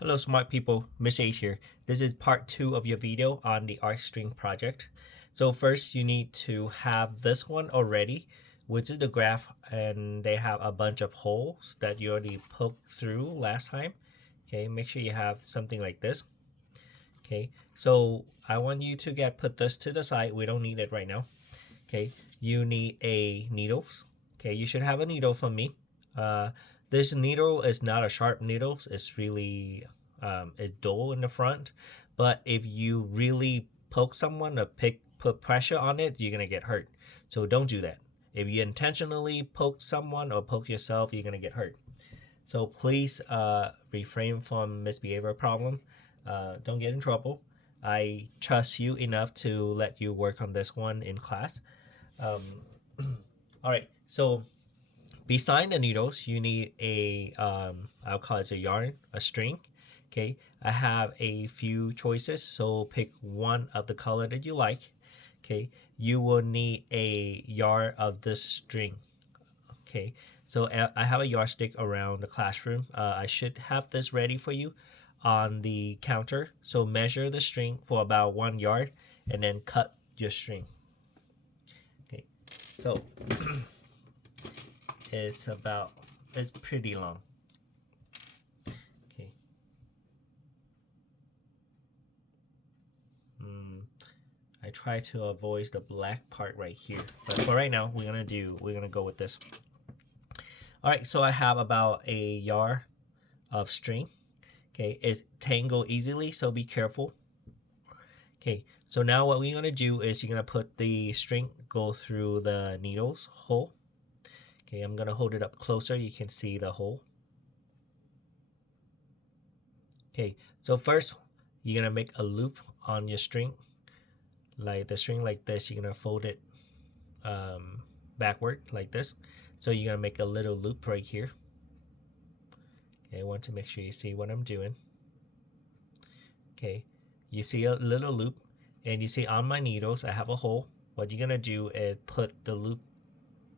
Hello smart people, Miss H here. This is part 2 of your video on the ArcString project. So first you need to have this one already, which is the graph, and they have a bunch of holes that you already poked through last time. Okay, make sure you have something like this. Okay, so I want you to put this to the side. We don't need it right now. Okay, you need a needle. Okay, you should have a needle from me. This needle is not a sharp needle. It's really it's dull in the front. But if you really poke someone or put pressure on it, you're gonna get hurt. So don't do that. If you intentionally poke someone or poke yourself, you're gonna get hurt. So please refrain from misbehavior problem. Don't get in trouble. I trust you enough to let you work on this one in class. All right, so beside the needles, you need I'll call it a yarn, a string. Okay, I have a few choices, so pick one of the color that you like. Okay, you will need a yard of this string. Okay, so I have a yardstick around the classroom. I should have this ready for you on the counter. So measure the string for about 1 yard and then cut your string. Okay, so it's pretty long. Okay. I try to avoid the black part right here, but for right now we're gonna go with this. All right, so I have about a yard of string. Okay, it's tangled easily, so be careful. Okay, so now what we're gonna do is you're gonna put the string go through the needles hole. Okay, I'm gonna hold it up closer. You can see the hole. Okay, so first you're gonna make a loop on your string, like the string like this. You're gonna fold it backward like this. So you're gonna make a little loop right here. Okay, I want to make sure you see what I'm doing. Okay, you see a little loop, and you see on my needles I have a hole. What you're gonna do is put the loop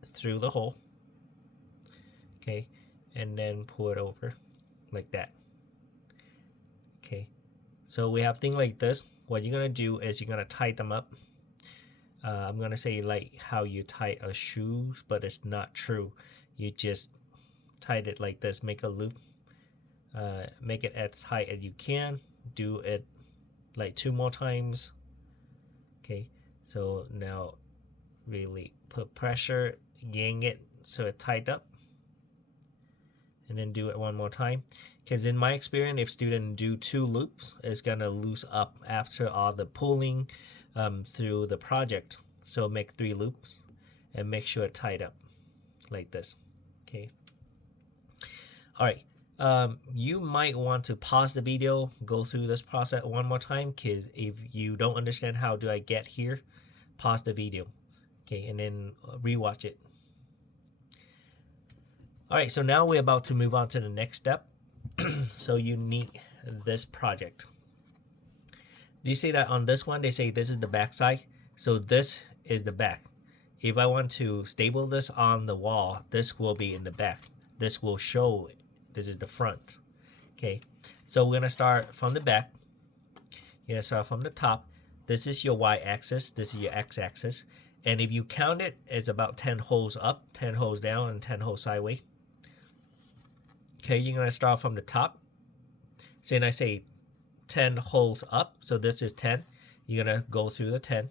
through the hole. Okay, and then pull it over like that. Okay, so we have things like this. What you're gonna do is you're gonna tie them up. I'm gonna say like how you tie a shoe, but it's not true. You just tied it like this, make a loop, make it as tight as you can, do it like 2 more times. Okay, so now really put pressure, gang it so it tied up, and then do it 1 more time, because in my experience if students do 2 loops, it's gonna loose up after all the pulling through the project. So make 3 loops and make sure it tied up like this. Okay, all right, you might want to pause the video, go through this process 1 more time, because if you don't understand how do I get here, pause the video. Okay, and then rewatch it. All right, so now we're about to move on to the next step. So you need this project. Do you see that on this one they say this is the back side? So this is the back. If I want to stable this on the wall, this will be in the back. This will show this is the front. Okay, so we're gonna start from the back. You're gonna start from the top. This is your y-axis, this is your x-axis, and if you count it, it's about 10 holes up, 10 holes down, and 10 holes sideways. Okay, you're gonna start from the top. Then I say 10 holes up, so this is 10. You're gonna go through the 10.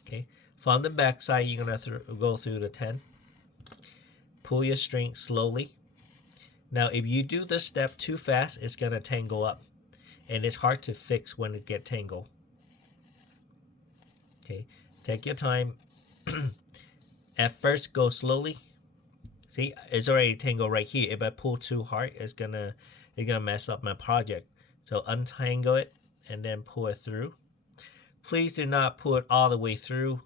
Okay, from the back side, you're gonna go through the 10. Pull your string slowly. Now, if you do this step too fast, it's gonna tangle up, and it's hard to fix when it gets tangled. Okay, take your time. At first, go slowly. See, it's already tangled right here. If I pull too hard, it's gonna mess up my project. So untangle it and then pull it through. Please do not pull it all the way through.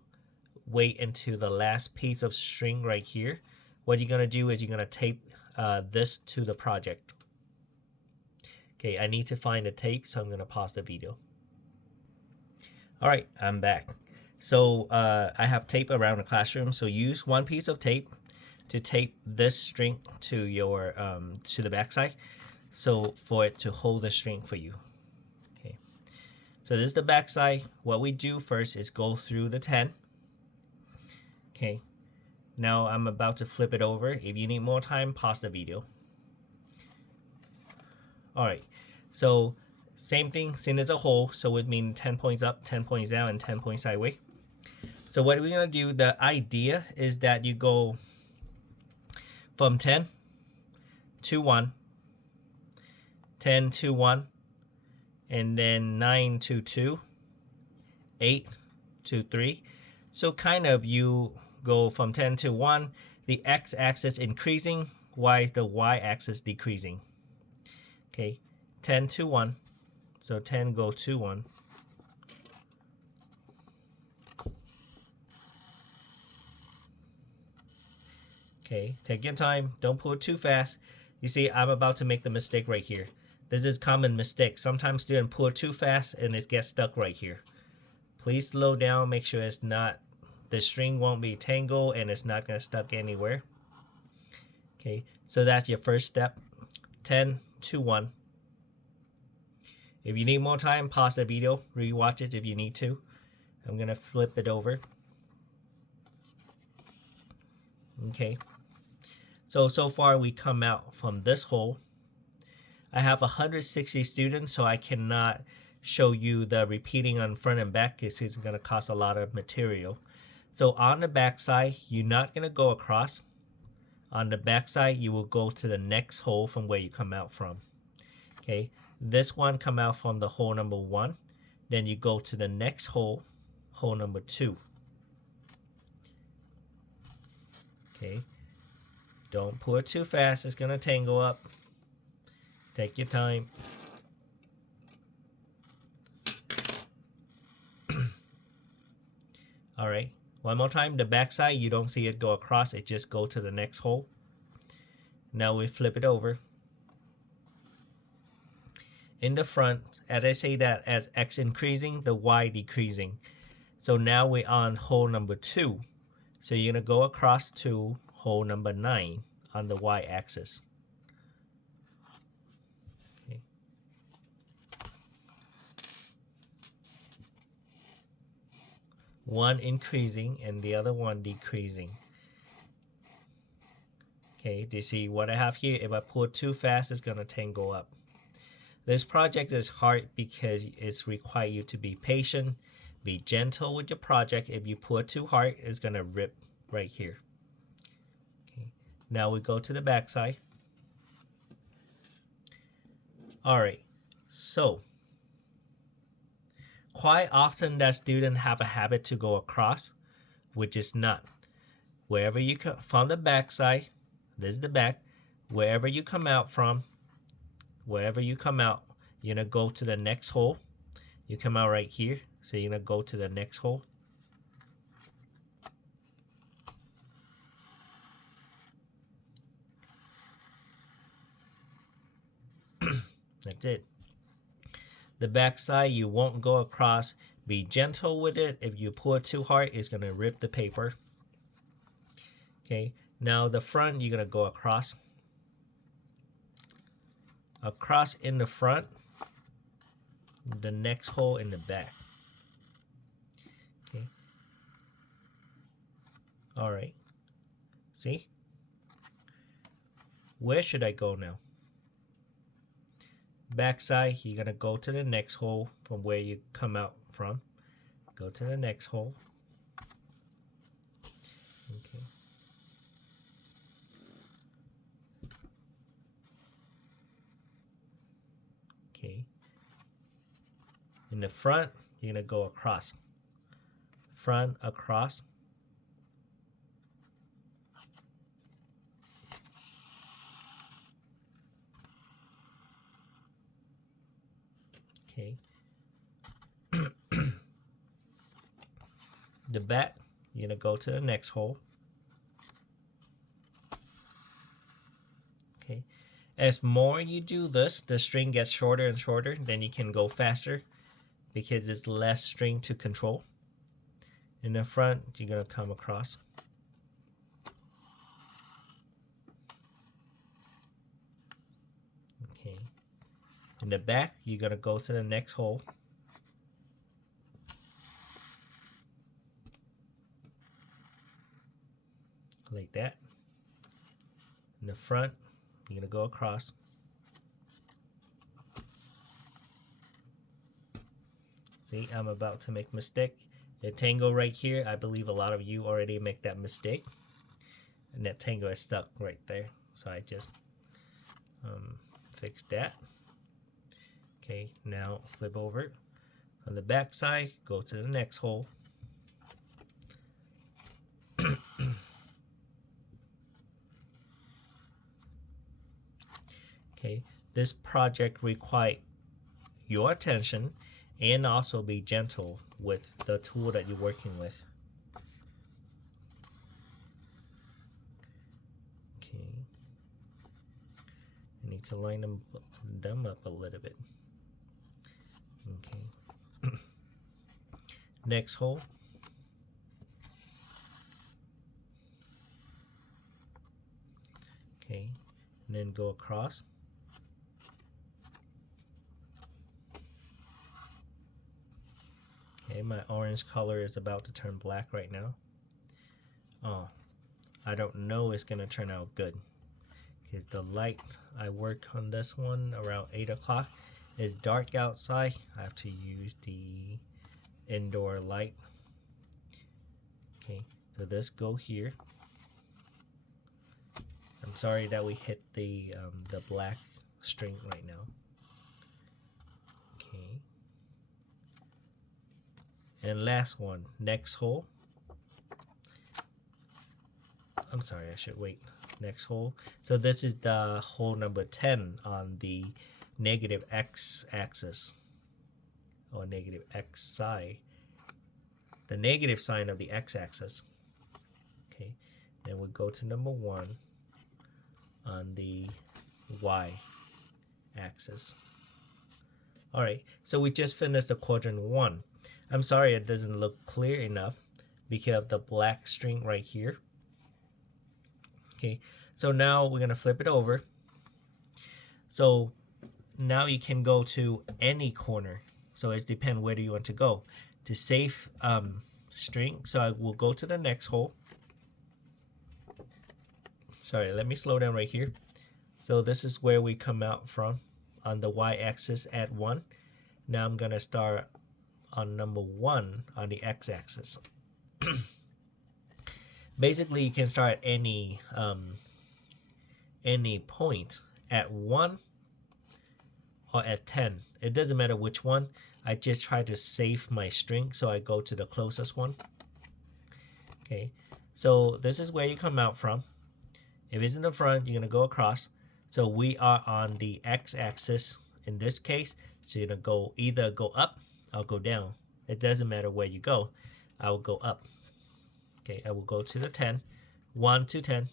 Wait until the last piece of string right here. What you're gonna do is you're gonna tape this to the project. Okay, I need to find the tape, so I'm gonna pause the video. All right, I'm back. So I have tape around the classroom. So use 1 piece of tape to tape this string to your to the backside. so for it to hold the string for you. Okay, so this is the back side. What we do first is go through the 10. Okay, now I'm about to flip it over. If you need more time, pause the video. Alright, so same thing, seen as a whole, so it would mean 10 points up, 10 points down, and 10 points sideways. So what we're going to do, the idea is that you go from 10 to 1, 10 to 1, and then 9 to 2, 8 to 3. So kind of you go from 10 to 1, the x-axis increasing, while the y-axis decreasing. Okay, 10 to 1, so 10 go to 1. Okay, take your time, don't pull it too fast. You see, I'm about to make the mistake right here. This is common mistake. Sometimes students pull it too fast and it gets stuck right here. Please slow down, make sure it's not, the string won't be tangled and it's not gonna stuck anywhere. Okay, so that's your first step, 10 to 1. If you need more time, pause the video, rewatch it if you need to. I'm gonna flip it over. Okay, so far we come out from this hole. I have 160 students, so I cannot show you the repeating on front and back because it's gonna cost a lot of material. So on the back side, you're not gonna go across. On the back side, you will go to the next hole from where you come out from. Okay, this one come out from the hole number 1, then you go to the next hole, hole number 2. Okay, don't pull it too fast, it's gonna tangle up. Take your time. All right, one more time, the back side, you don't see it go across, it just go to the next hole. Now we flip it over. In the front, as I say that, as x increasing, the y decreasing. So now we're on hole number 2. So you're gonna go across to hole number 9 on the y-axis. Okay. One increasing and the other one decreasing. Okay, do you see what I have here? If I pull too fast, it's gonna tangle up. This project is hard because it's require you to be patient, be gentle with your project. If you pull it too hard, it's gonna rip right here. Okay. Now we go to the back side. All right, so quite often that student have a habit to go across, which is not. Wherever you come from the back side, this is the back, wherever you come out from, wherever you come out, you're gonna go to the next hole. You come out right here, so you're gonna go to the next hole. That's it. The back side, you won't go across. Be gentle with it. If you pull it too hard, it's gonna rip the paper. Okay, now the front, you're gonna go across. Across in the front, the next hole in the back. Okay. All right. See? Where should I go now? Back side, you're gonna go to the next hole from where you come out from. Go to the next hole. Okay. Okay. In the front, you're gonna go across. Front, across. Okay. The back, you're gonna go to the next hole. Okay. As more you do this, the string gets shorter and shorter, then you can go faster because it's less string to control. In the front, you're gonna come across. Okay. In the back, you're gonna go to the next hole. Like that. In the front, you're gonna go across. See, I'm about to make a mistake. The tango right here, I believe a lot of you already make that mistake. And that tango is stuck right there. So I just fix that. Okay, now flip over. On the back side, go to the next hole. Okay, this project requires your attention and also be gentle with the tool that you're working with. Okay, I need to line them up a little bit. Okay, next hole. Okay, and then go across. Okay, my orange color is about to turn black right now. Oh, I don't know it's gonna turn out good because the light I work on this one around 8 o'clock is dark outside. I have to use the indoor light. Okay, so this go here. I'm sorry that we hit the black string right now. Okay. And last one, next hole. I'm sorry, I should wait. Next hole. So this is the hole number 10 on the negative x-axis, or negative x side. The negative sign of the x-axis. Okay, then we go to number 1 on the y-axis. All right, so we just finished the quadrant 1. I'm sorry it doesn't look clear enough because of the black string right here. Okay, so now we're gonna flip it over. So now you can go to any corner. So it depends where do you want to go. To save string, so I will go to the next hole. Sorry, let me slow down right here. So this is where we come out from on the y-axis at 1. Now I'm gonna start on number 1 on the x-axis. Basically, you can start any point at 1 or at 10. It doesn't matter which one. I just try to save my string, so I go to the closest one. Okay, so this is where you come out from. If it's in the front, you're gonna go across. So we are on the x-axis in this case. So you're gonna go either go up or go down. It doesn't matter where you go. I will go up. Okay, I will go to the 10. 1 to 10.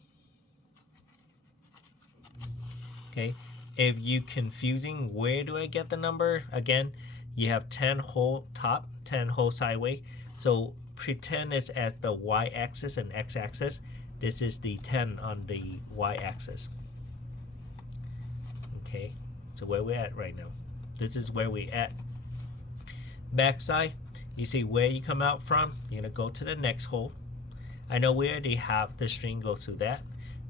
Okay, if you confusing where do I get the number, again, you have 10 hole top, 10 hole sideways. So pretend it's at the y-axis and x-axis. This is the 10 on the y-axis. Okay, so where we're at right now. This is where we at. Backside, you see where you come out from. You're gonna go to the next hole. I know we already have the string go through that.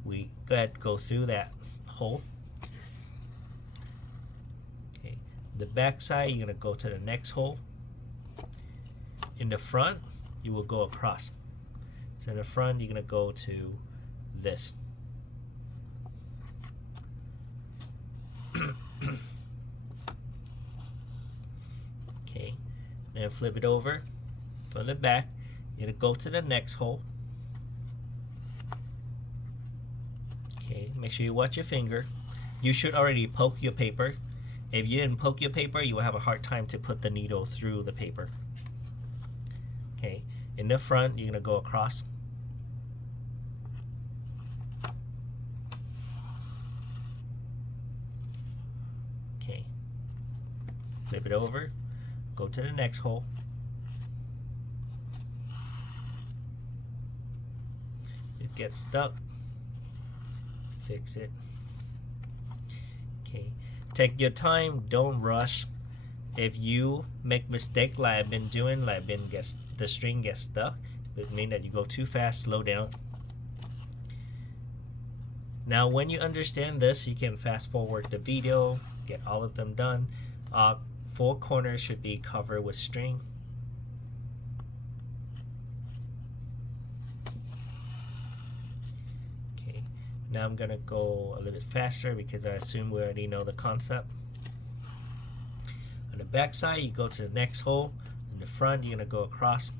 We go through that hole. Okay, the back side, you're gonna go to the next hole. In the front, you will go across. So in the front, you're gonna go to this. Okay, then flip it over. From the back, you're gonna go to the next hole. Okay, make sure you watch your finger. You should already poke your paper. If you didn't poke your paper, you will have a hard time to put the needle through the paper. Okay, in the front, you're gonna go across. Okay, flip it over, go to the next hole. It gets stuck. Fix it. Okay, Take your time, don't rush. If you make mistake like I've been doing, like the string gets stuck, it means that you go too fast. Slow down. Now when you understand this, you can fast forward the video, get all of them done. 4 corners should be covered with string. Okay, now I'm gonna go a little bit faster because I assume we already know the concept. On the back side, you go to the next hole. In the front, you're gonna go across.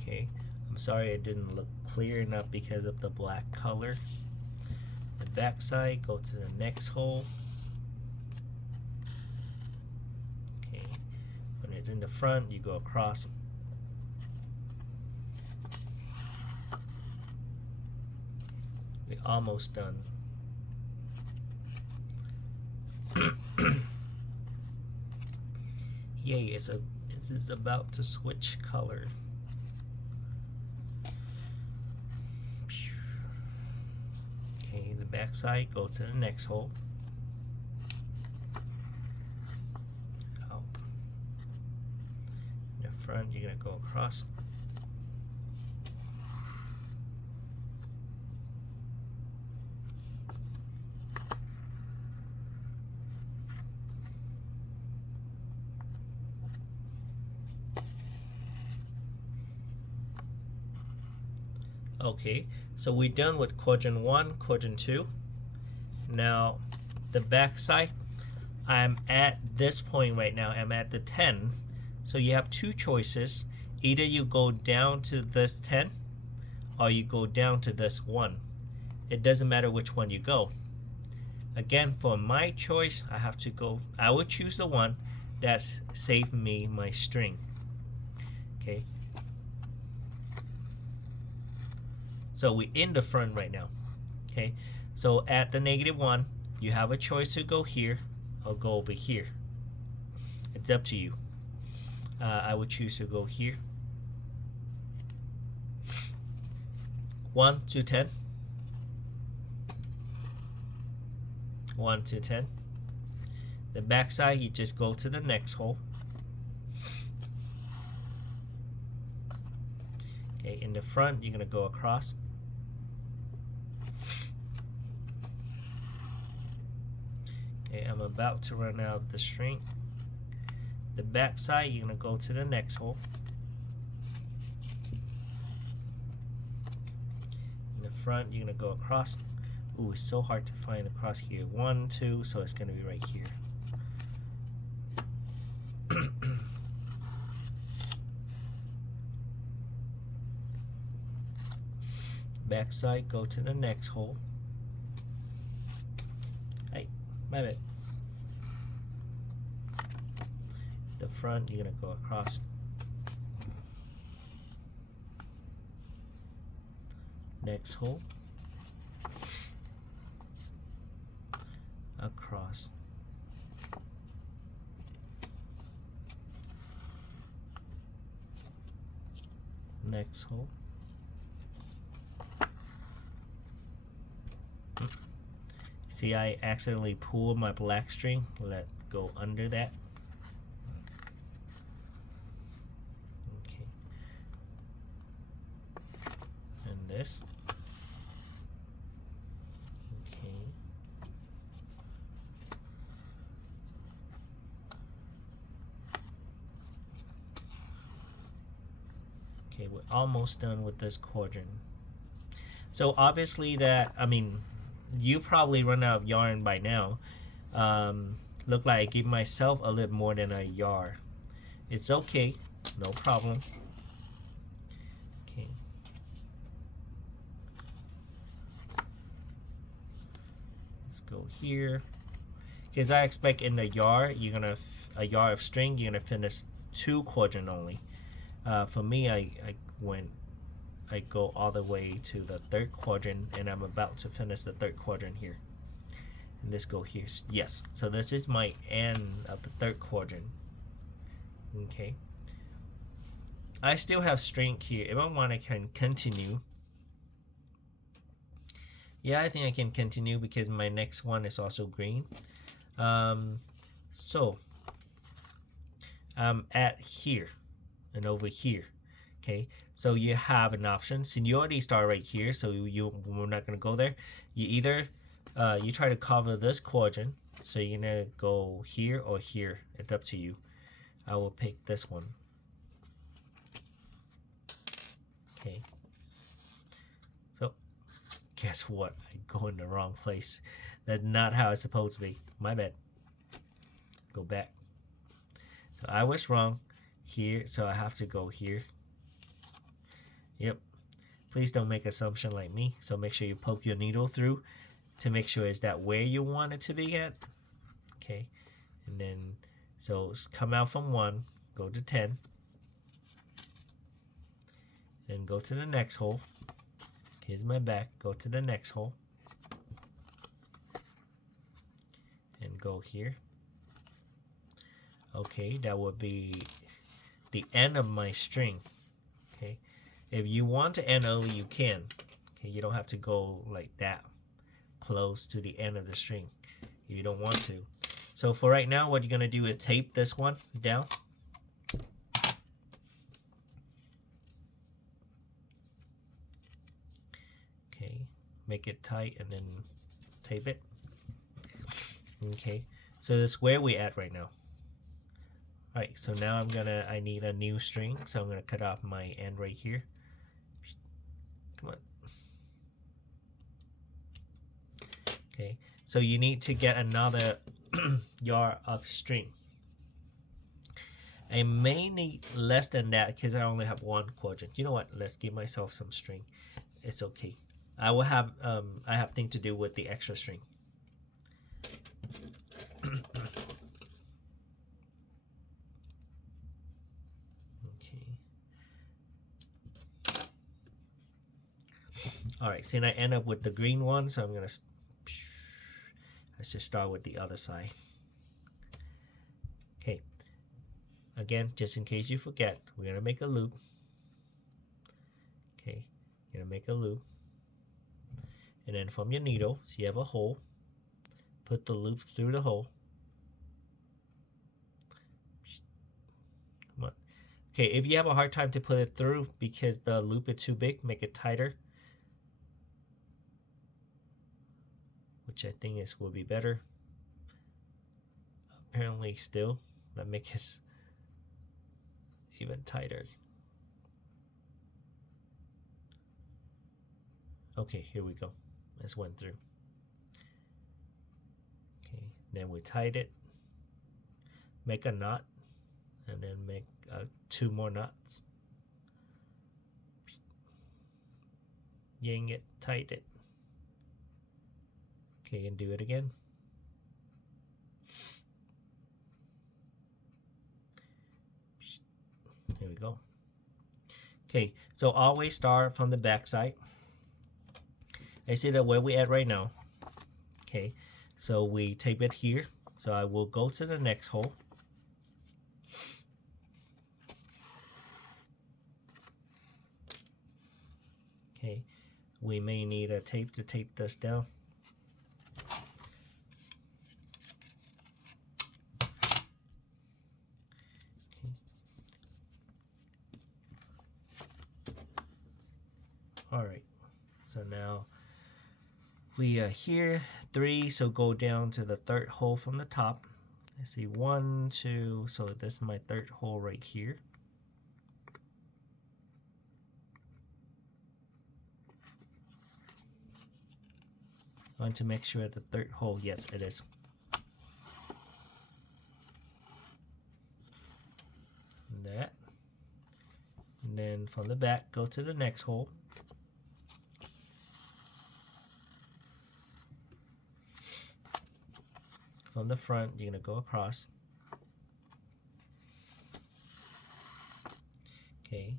Okay, I'm sorry it didn't look clear enough because of the black color. The back side, go to the next hole. Okay, when it's in the front, you go across. We're almost done. Yay, it is about to switch color. Okay, the back side, go to the next hole. Out. In the front, you're gonna go across. Okay, so we're done with quadrant 1, quadrant 2. Now, the back side, I'm at this point right now, I'm at the 10. So you have 2 choices. Either you go down to this 10 or you go down to this 1. It doesn't matter which one you go. Again, for my choice, I would choose the one that saved me my string. Okay. So we're in the front right now. Okay, so at the -1, you have a choice to go here or go over here. It's up to you. I would choose to go here. 1 to 10. 1 to 10. The back side, you just go to the next hole. Okay, in the front, you're gonna go across. Okay, I'm about to run out of the string. The back side, you're gonna go to the next hole. In the front, you're gonna go across. Ooh, it's so hard to find across here. 1, 2, so it's gonna be right here. Back side, go to the next hole. Hey, my bad. The front, you're gonna go across. Next hole. Across. Next hole. See, I accidentally pulled my black string. Let go under that. Okay. And this. Okay. Okay, we're almost done with this quadrant. So obviously you probably run out of yarn by now. Look like I give myself a little more than a yard. It's okay, no problem. Okay. Let's go here. Because I expect in the yard, a yard of string, you're gonna finish 2 quadrant only. For me, I go all the way to the 3rd quadrant, and I'm about to finish the 3rd quadrant here. And this go here. Yes, so this is my end of the 3rd quadrant. Okay. I still have string here. If I want, I can continue. Yeah, I think I can continue because my next one is also green. So I'm at here and over here. Okay, so you have an option. Seniority start right here, so we're not gonna go there. You either you try to cover this quadrant, so you're gonna go here or here. It's up to you. I will pick this one. Okay. So guess what? I go in the wrong place. That's not how it's supposed to be. My bad. Go back. So I was wrong here, so I have to go here. Yep. Please don't make assumption like me. So make sure you poke your needle through to make sure is that where you want it to be at. Okay. And then, so come out from 1, go to 10. Then go to the next hole. Here's my back. Go to the next hole. And go here. Okay, that would be the end of my string. Okay. If you want to end early, you can. Okay, you don't have to go like that close to the end of the string if you don't want to. So for right now, what you're gonna do is tape this one down. Okay, make it tight and then tape it. Okay, so that's where we at right now. Alright, so now I need a new string, so I'm gonna cut off my end right here. Come on. Okay, so you need to get another yard of string. I may need less than that because I only have 1 quadrant. You know what? Let's give myself some string. It's okay. I will have I have things to do with the extra string. All right, so I end up with the green one, so I'm gonna let's just start with the other side. Okay, again, just in case you forget, we're gonna make a loop. Okay, you're gonna make a loop, and then from your needle, so you have a hole, put the loop through the hole. Come on. Okay, if you have a hard time to put it through because the loop is too big, make it tighter. Which I think will be better. Apparently still, that makes it even tighter. Okay, here we go. This went through. Okay, then we tied it. Make a knot, and then make 2 more knots. Yang it, tight it. Okay, and do it again. Here we go. Okay, so always start from the back side. I see that where we at right now. Okay, so we tape it here. So I will go to the next hole. Okay, we may need a tape to tape this down. Alright, so now we are here 3, so go down to the 3rd hole from the top. I see 1, 2, so this is my 3rd hole right here. I want to make sure the 3rd hole, yes it is. That. And then from the back, go to the next hole. From the front, you're gonna go across. Okay,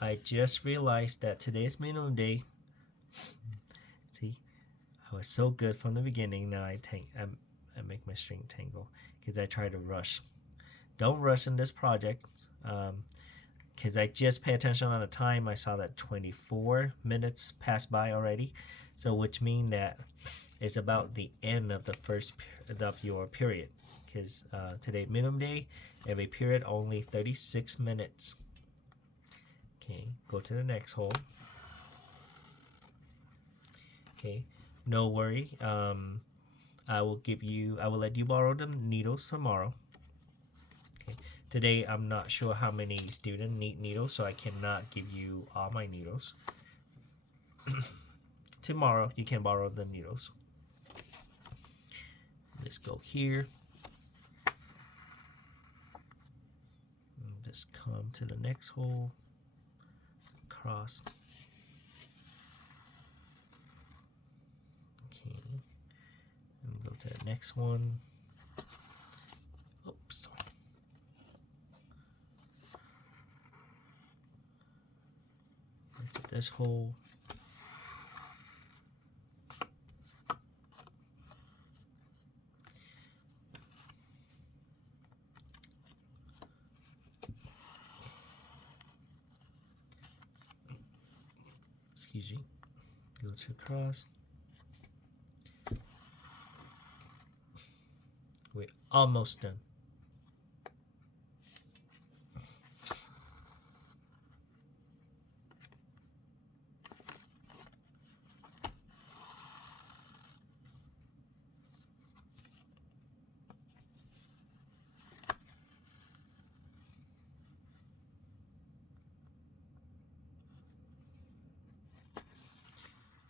I just realized that today's minimum day. See, I was so good from the beginning. Now I make my string tangle because I try to rush. Don't rush in this project. because I just pay attention on the time. I saw that 24 minutes passed by already, so which means that it's about the end of the first of your period, because today minimum day, every period only 36 minutes. Okay, go to the next hole. Okay, no worry. I will let you borrow the needles tomorrow. Okay, today I'm not sure how many students need needles, so I cannot give you all my needles. Tomorrow you can borrow the needles. Let's go here. Just come to the next hole. Cross. Okay. And go to the next one. Oops. Go to this hole. Excuse me. Go to cross. We're almost done.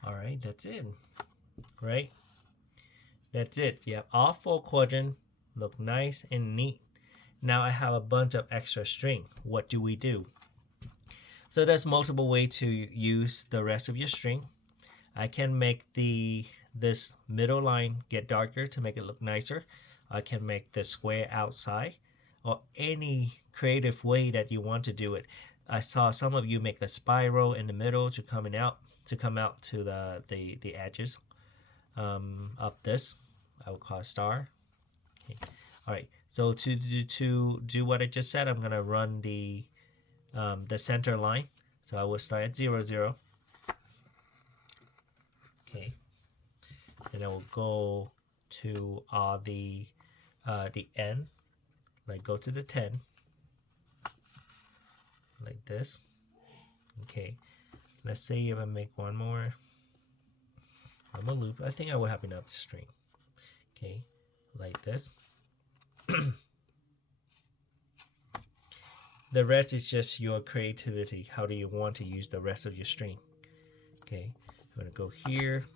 All right, that's it. Right? That's it. Yep, all 4 quadrants look nice and neat. Now I have a bunch of extra string. What do we do? So there's multiple ways to use the rest of your string. I can make this middle line get darker to make it look nicer. I can make the square outside, or any creative way that you want to do it. I saw some of you make a spiral in the middle to come out to the edges of this. I would call a star. Okay. All right. So to do what I just said, I'm gonna run the center line. So I will start at 0, 0. Okay. And I will go to the end, like go to the 10, like this. Okay. Let's say if I make one more, I'm a loop. I think I will have enough string. Okay, like this. The rest is just your creativity. How do you want to use the rest of your string? Okay, I'm gonna go here,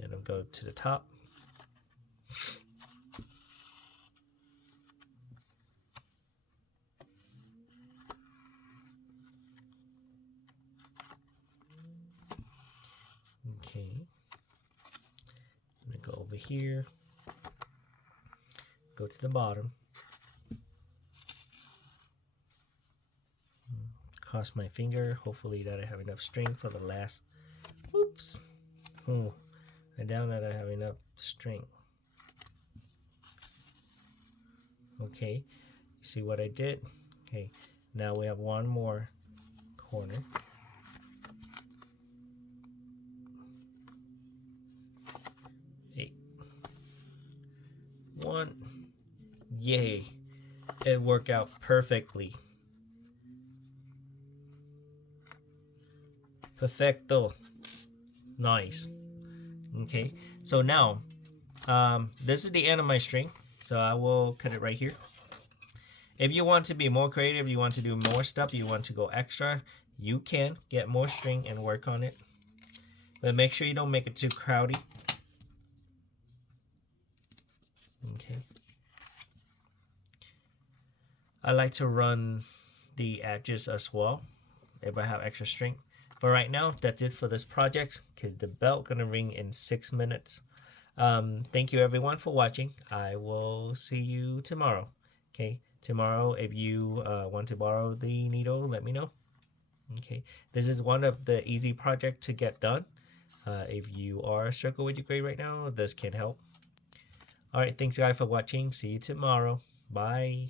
and I'll go to the top. Okay, I'm gonna go over here, go to the bottom, cross my finger, hopefully that I have enough string for the last. Oops. Oh, I doubt that I have enough string. Okay, you see what I did? Okay, now we have one more corner. One. Yay, it worked out perfectly. Perfecto. Nice. Okay, so now this is the end of my string, so I will cut it right here. If you want to be more creative, you want to do more stuff, you want to go extra, you can get more string and work on it, but make sure you don't make it too crowded. Okay, I like to run the edges as well if I have extra string. For right now, that's it for this project, because the bell gonna ring in 6 minutes. Thank you everyone for watching. I will see you tomorrow. Okay, tomorrow if you want to borrow the needle, let me know. Okay, this is one of the easy project to get done. If you are struggling with your grade right now, this can help. All right, thanks guys for watching. See you tomorrow. Bye.